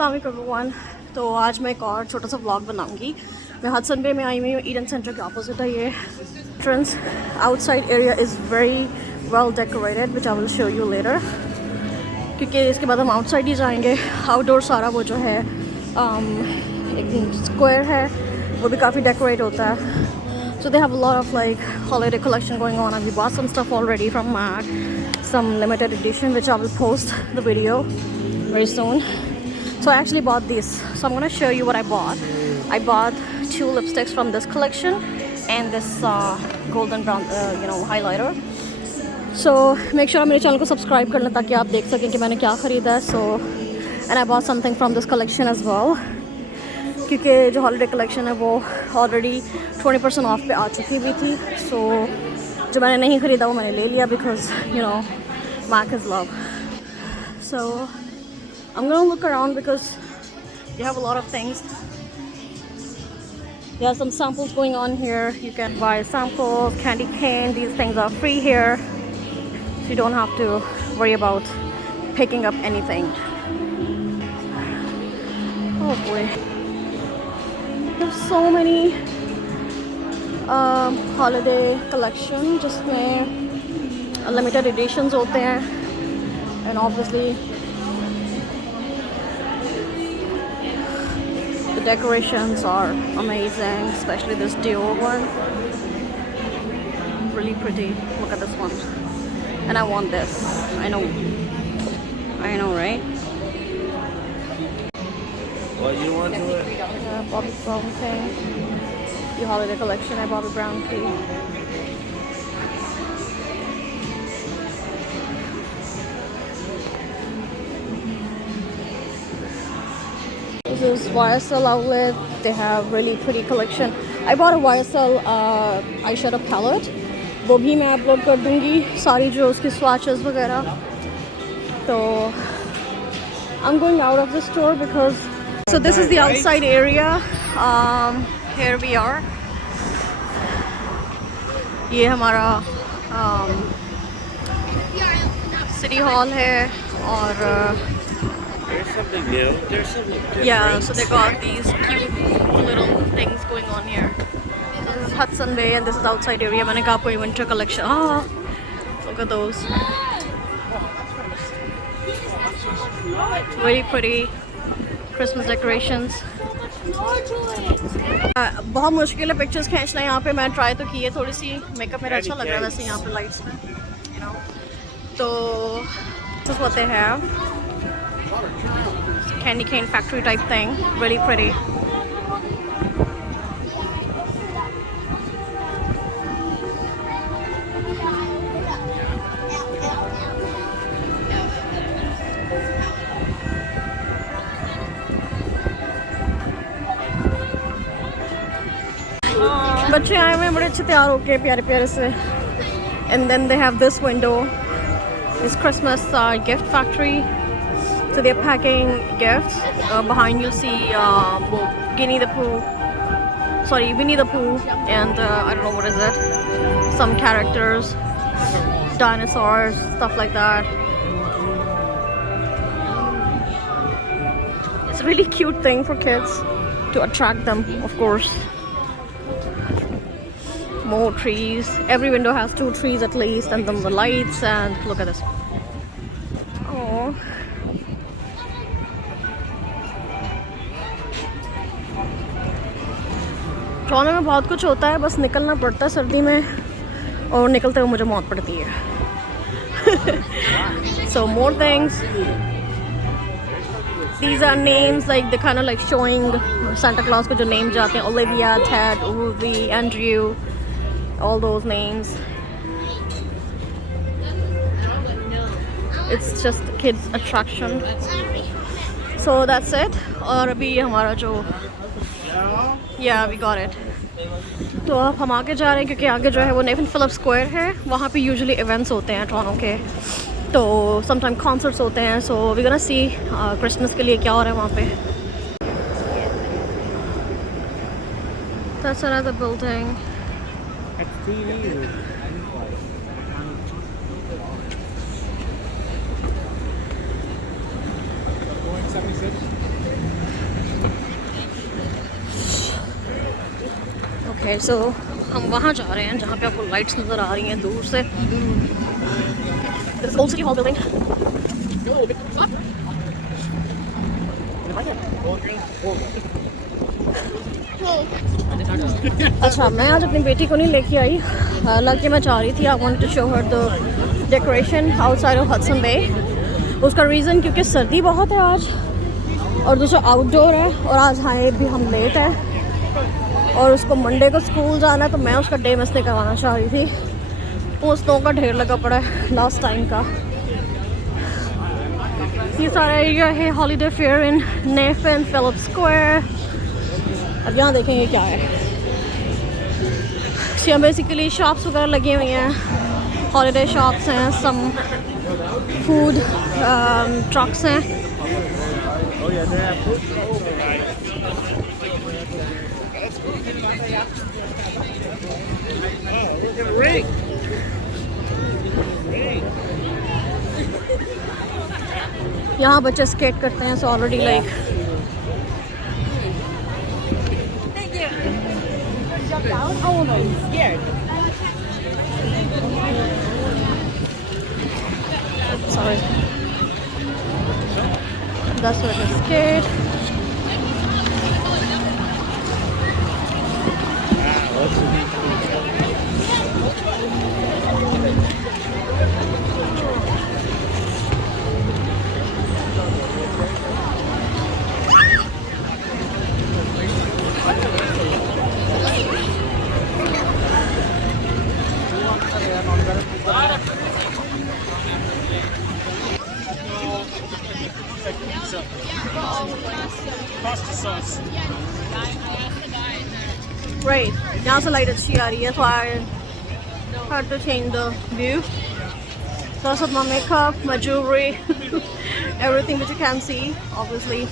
अस्सलाम वालेकुम एवरीवन। तो आज मैं एक और छोटा सा व्लॉग बनाऊंगी। मैं हडसन बे में आई हुई हूँ, ईडन सेंटर के ऑपोजिट है ये। Entrance outside area is very well decorated which I will show you later, क्योंकि इसके बाद हम आउटसाइड ही जाएंगे। आउटडोर सारा वो जो है एक स्क्वायर है, वो भी काफ़ी डेकोरेट होता है। So they have a lot of like holiday collection going on, and we bought some stuff already from MAC, some limited edition which I will post the video very soon. So I actually bought this, so I'm gonna show you what I bought. I bought 2 lipsticks from this collection and this golden brown highlighter. So make sure मेरे channel को subscribe कर लें ताकि आप देख सकें कि मैंने क्या ख़रीदा है. So and I bought something from this collection as well, क्योंकि जो हॉलीडे कलेक्शन है वो ऑलरेडी 20% ऑफ पे आ चुकी हुई थी. सो जो मैंने नहीं ख़रीदा वो मैंने ले लिया because you know Mac is love. So I am gonna look around because you have a lot of things. There are some samples going on here. You can buy samples, candy cane. These things are free here, so you don't have to worry about picking up anything. Oh boy. There's so many holiday collection जिसमें limited editions होते हैं, and obviously the decorations are amazing, especially this duo one. Really pretty. Look at this one. And I want this. I know, right? What you want to it? Yeah, Bobby Brown thing. The holiday collection. I bought a brown key. This is YSL outlet. They have really pretty collection. I bought a YSL eyeshadow palette. वो भी मैं upload कर दूँगी सारी जो उसकी swatches वगैरह. तो I'm going out of the store because. So this is the outside area. Here we are. ये हमारा city hall है और There's something new. There's something different. yeah, so they got these cute little things going on here. So this is Hudson Bay and this is outside area. मैंने कहा आपको winter collection. Look at those. Very pretty Christmas decorations. बहुत मुश्किल है pictures खींचना यहाँ पे. मैं ट्राई तो की है थोड़ी सी. मेकअप मेरा अच्छा लग रहा है वैसे यहाँ पे लाइट्स में, you know. तो this is what they have. Candy cane factory type thing. Really pretty. बच्चे आए हुए हैं बड़े अच्छे तैयार होके प्यारे प्यारे से. And then they have this window. It's Christmas gift factory. So they're packing gifts. Behind you see Winnie the Pooh and I don't know what is it. Some characters, dinosaurs, stuff like that. It's a really cute thing for kids to attract them, of course. More trees. Every window has 2 trees at least, and then the lights. And look at this. Oh. Toronto में बहुत कुछ होता है, बस निकलना पड़ता है सर्दी में और निकलते हुए मुझे मौत पड़ती है. So more things. These are names like they kind of like showing Santa Claus को जो names जाते हैं. Olivia, Ted, Ruby, Andrew. All those names. It's just kids attraction. So that's it. और अभी हमारा जो yeah we got it. तो अब हम आगे जा रहे हैं क्योंकि आगे जो है वो नेथन फिलिप्स स्क्वायर है. वहाँ पे यूजुअली इवेंट्स होते हैं टोरंटो के, तो समटाइम कॉन्सर्ट्स होते हैं. So we gonna see Christmas के लिए क्या हो रहा है वहाँ पे. That's another building. है. So हम वहाँ जा रहे हैं जहाँ पे आपको लाइट्स नज़र आ रही हैं दूर से. This is Old City Hall building. अच्छा, मैं आज अपनी बेटी को नहीं लेके आई, हालांकि मैं चाह रही थी. I wanted to show her the decoration outside of Hudson Bay. उसका रीज़न क्योंकि सर्दी बहुत है आज, और दूसरा आउटडोर है, और आज आए भी हम लेट है, और उसको मंडे को स्कूल जाना है, तो मैं उसका डे मिस नहीं करवाना चाह रही थी. वो स्नो का ढेर लगा पड़ा है लास्ट टाइम का. ये सारा एरिया है holiday fair in Nathan Phillips Square. अब यहाँ देखेंगे क्या है. यहाँ बेसिकली शॉप्स वगैरह लगी हुई हैं, हॉलीडे शॉप्स हैं, सम फूड ट्रक्स हैं. यहाँ बच्चे स्केट करते हैं. So already like sorry, that's where they skate. Right, यहाँ से लाइट अच्छी आ रही है, so I had to change the view. So that's my makeup, my jewelry, everything that you can see, obviously.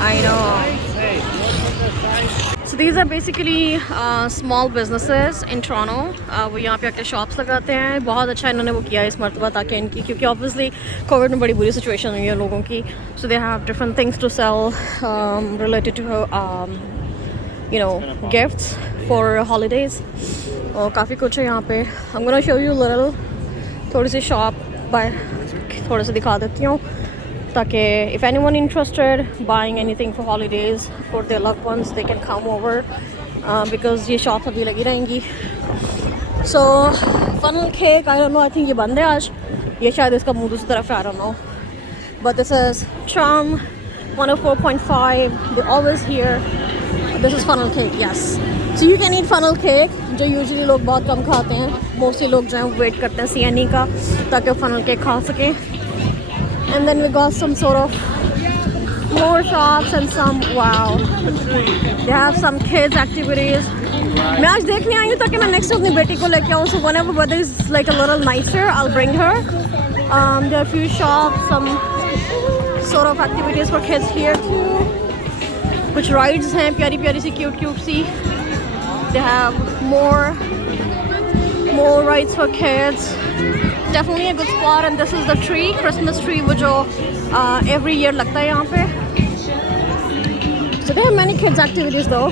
I know. So these are basically small businesses in Toronto. वो यहाँ पे आके shops लगाते हैं. बहुत अच्छा इन्होंने वो किया इस मर्तबा, ताकि इनकी, क्योंकि obviously COVID में बड़ी बुरी situation हुई है लोगों की. So they have different things to sell related to you know, gifts for holidays. और काफ़ी कुछ है यहाँ पे. I'm gonna show you a little, थोड़ी सी shop by थोड़ा सा दिखा देती हूँ, ताकि if anyone interested buying anything for holidays for their loved ones, they can come over because ये shops अभी लगी रहेंगी. So funnel cake, I don't know, I think ये बंद है आज, ये शायद इसका मुंह दूसरी तरफ है, I don't know. But this is Tram 104.5, they always here. This is funnel cake, yes. So you can eat funnel cake, जो usually लोग बहुत कम खाते हैं. Mostly लोग जो हैं वेट करते हैं CNE का, ताकि funnel cake खा सकें. And then we got some sort of more shops and some, wow, they have some kids activities. मैं आज देखने आई हूँ ताकि मैं next अपनी बेटी को लेके आऊँ. So whenever weather is like a little nicer, I'll bring her. There are a few shops, some sort of activities for kids here too. कुछ rides हैं प्यारी प्यारी सी, cute C. They have more rides for kids. Definitely a good spot. And this is the tree, Christmas tree, वो जो every year लगता है यहाँ पे. So they have many kids activities though.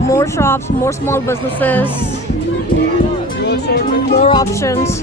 More shops, more small businesses, more options.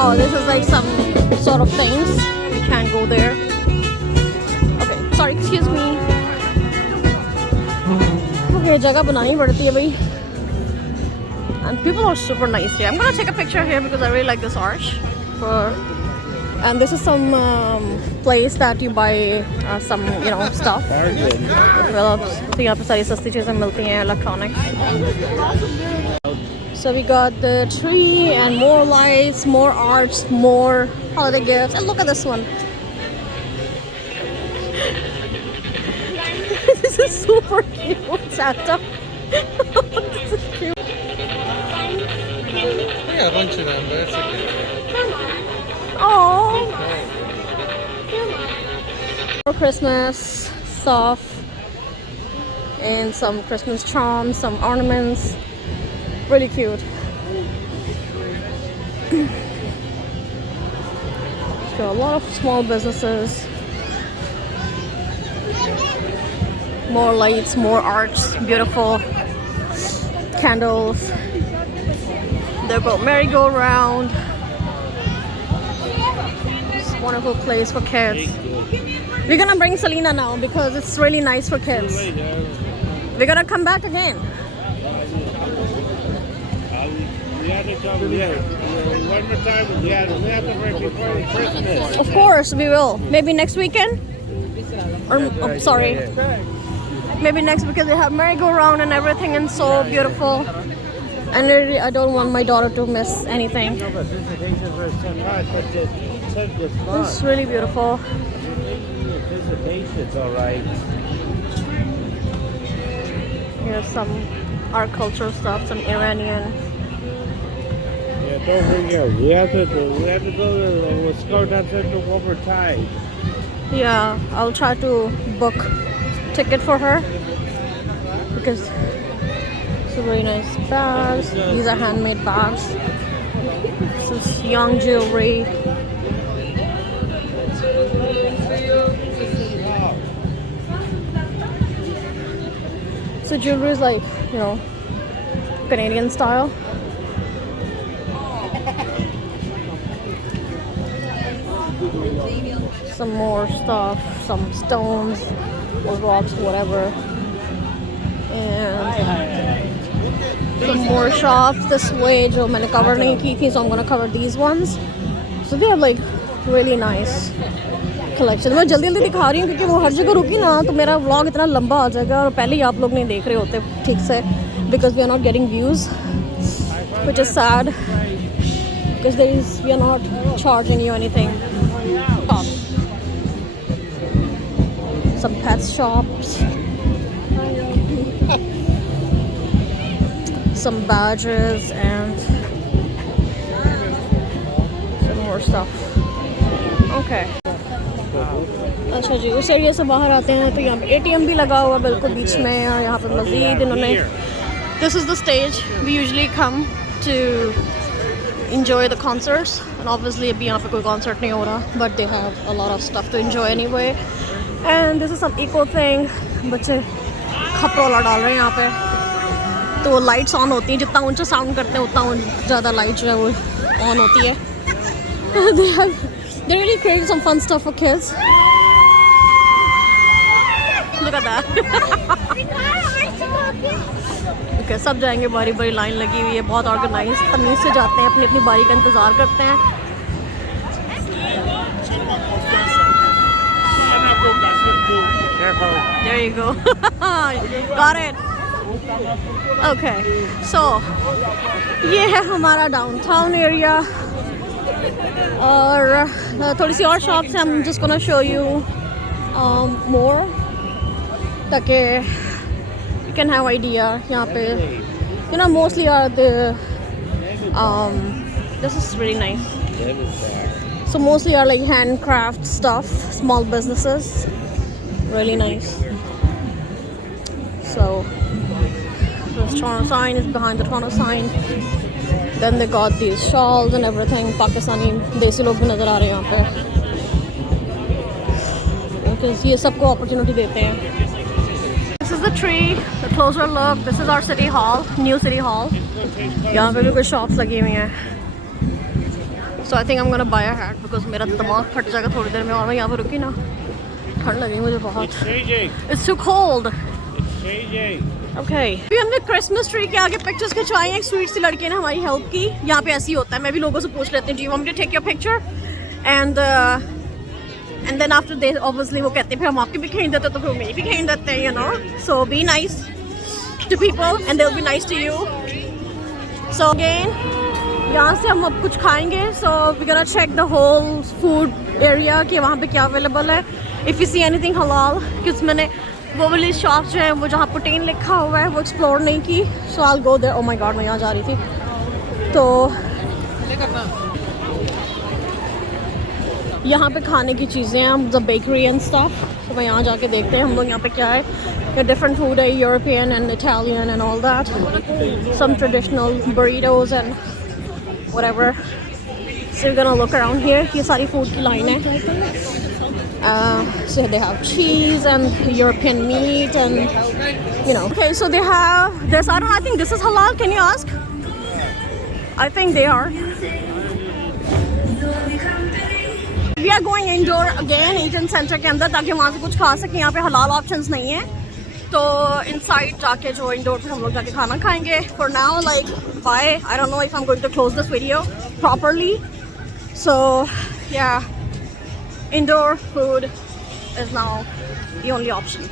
Oh, this is like some sort of things. We can't go there. Okay, sorry, excuse me. Okay, जगह बनानी पड़ती है भाई. And people are super nice here. I'm gonna take a picture here because I really like this arch. And this is some place that you buy some, you know, stuff. Philips. तो यहाँ पे सारी सस्ती चीजें मिलती हैं, electronics. So we got the tree and more lights, more arts, more holiday gifts. And look at this one. This is super cute, Santa. This is cute. Yeah, a bunch of them, but it's okay. Oh. For Christmas stuff and some Christmas charms, some ornaments. Really cute. So a lot of small businesses. More lights, more arts, beautiful candles. They've got merry-go-round. It's a wonderful place for kids. We're gonna bring Selena now because it's really nice for kids. We're gonna come back again. We have to come one more time. We have to bring before Christmas. Of course, we will. Maybe next weekend? Or, I'm sorry. Maybe next because they have merry-go-round and everything and so beautiful. And really, I don't want my daughter to miss anything. It's really beautiful. Visitation's all right. Here's some art cultural stuff, some Iranian. Yeah, don't forget. We have to go to the Wisconsin Center one more time. Yeah, I'll try to book ticket for her because it's a really nice bags. These are handmade bags. This is young jewelry. So jewelry is like, you know, Canadian style. Some more stuff, some stones or rocks, whatever. And some more shops this way, जो मैंने cover नहीं की थी, so I'm gonna cover these ones. So they are like really nice collection. मैं जल्दी जल्दी दिखा रही हूँ क्योंकि वो हर जगह रुकी ना तो मेरा vlog इतना लंबा आ जाएगा और पहले ही आप लोग नहीं देख रहे होते ठीक से because we are not getting views, which is sad because we are not charging you anything. Some pet shops, some badges and some more stuff. Okay. अच्छा जी, उस एरिया से बाहर आते हैं तो यहाँ पे ATM भी लगा हुआ है बिल्कुल बीच में और यहाँ पे मज़ीद इन्होंने This is the stage we usually come to enjoy the concerts and obviously अभी यहाँ पे कोई concert नहीं हो रहा but they have a lot of stuff to enjoy anyway. And this is some eco thing. बच्चे खपरोला डाल रहे हैं यहाँ पे तो लाइट्स ऑन होती हैं जितना ऊंचा साउंड करते हैं उतना ज़्यादा लाइट जो है वो ऑन होती है. They really creating some fun stuff for kids. Look at that. Okay, सब जाएंगे बारी बारी लाइन लगी हुई है बहुत ऑर्गेनाइज तमीज़ से जाते हैं अपनी अपनी बारी का इंतज़ार करते हैं. There you go. Got it. Okay, so ये है हमारा डाउनटाउन एरिया और थोड़ी सी और शॉप्स हैं. I'm just gonna show you more ताकि you can have idea. यहाँ पे you know mostly are the this is really nice. So mostly are like handcraft stuff, small businesses. Really nice. So this Toronto sign is behind the Toronto sign. Then they got these shawls and everything. Pakistani देसी लोग भी नज़र आ रहे हैं यहाँ पे because ये सबको opportunity देते हैं. This is the tree. The closer look. This is our city hall, new city hall. यहाँ पे भी कुछ shops लगी हुई हैं. So I think I'm gonna buy a hat because मेरा दिमाग फट जाएगा थोड़ी देर में और मैं यहाँ पे रुकी ना ठंड लगी मुझे बहुत. It's changing. It's too cold. It's changing. Okay अभी हमने क्रिसमस ट्री के आगे पिक्चर्स खिंचवाई हैं। एक स्वीट सी लड़के ने हमारी हेल्प की। यहाँ पे ऐसे ही होता है, मैं भी लोगों से पूछ लेती हूँ, do you want me to take your picture, and then after they obviously वो कहते हैं फिर हम आपकी भी खींच देते हैं, तो फिर मेरी भी खींच देते हैं, you know. So be nice to people and they will be nice to you. So again यहाँ से हम अब कुछ खाएंगे। So we gonna check the whole food area कि वहाँ पे क्या अवेलेबल है। इफ़ यू सी एनीथिंग हलाल, क्योंकि मैंने वो वाली शॉप जो है वो जहाँ पुटीन लिखा हुआ है वो एक्सप्लोर नहीं की। So I will go there. Oh my God, मैं यहाँ जा रही थी। तो यहाँ पे खाने की चीज़ें हैं, द बेकरी एंड स्टफ। तो मैं यहाँ जाके देखते हैं हम लोग यहाँ पे क्या है। डिफरेंट फूड है, European and Italian and all that, some traditional burritos and whatever. So we gonna look around here. ये सारी फूड की लाइन है। So they have cheese and European meat and you know. Okay, so they have this. I think this is halal. Can you ask? I think they are. We are going indoor again, Asian Center के अंदर, ताकि वहाँ से कुछ खा सकें। यहाँ पे हलाल options नहीं है, तो inside जाके जो indoor पे हम लोग जाके खाना खाएंगे। For now, like, bye. I don't know if I'm going to close this video properly. So yeah. Indoor food is now the only option.